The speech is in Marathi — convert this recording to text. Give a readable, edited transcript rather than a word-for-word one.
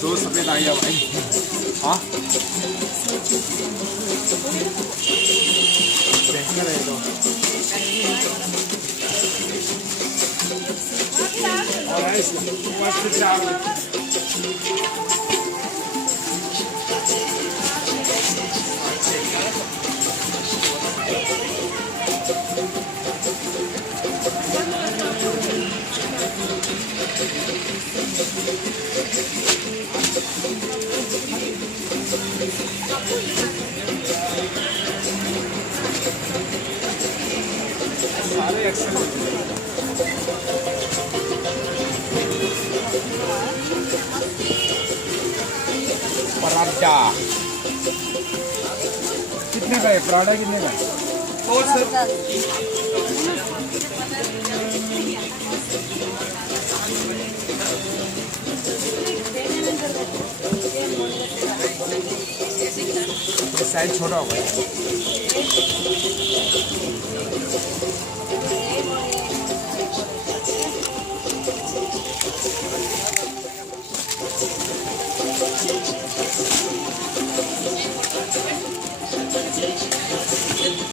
दो सफेद आ गया भाई। हाँ बेहतर है तो। और इसमें चार सारे एक्शन पराठा कितने का है? पराठा कितने का है? और सर साइज छोटा होगा।